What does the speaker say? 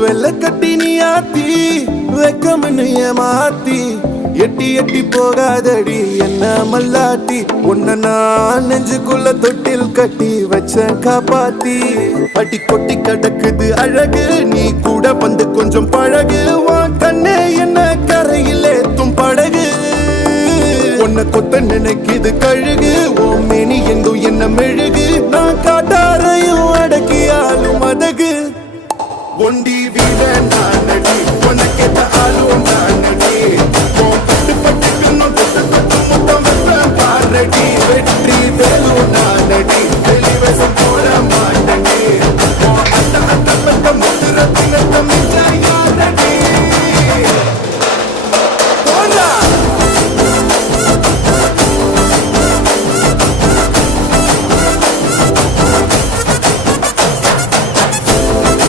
வெள்ள கட்டி நீ ஆத்தி வெக்கம்னு ஏமாத்தி எட்டி எட்டி போகாதடி என்ன மல்லாட்டி உன்ன நான் நெஞ்சுக்குள்ள தொட்டில் கட்டி வச்ச காப்பாத்தி அடி கொட்டி கிடக்குது அழகு நீ கூட வந்து கொஞ்சம் பழகு உன் கண்ணே என்ன கரையில் ஏத்தும் படகு உன்னை கொத்த நினைக்குது கழுகு ஓம் மேனி எங்கும் என்ன மெழுகு நான் காட்டாரையும் அடக்கியாலும் அதகு ஒண்டி வீட நானடி உனக்கேத்த ஆளும் நானடி பட்டு பட்டுக்கு முத்தம் பாரடி வெற்றி வேலும் நான்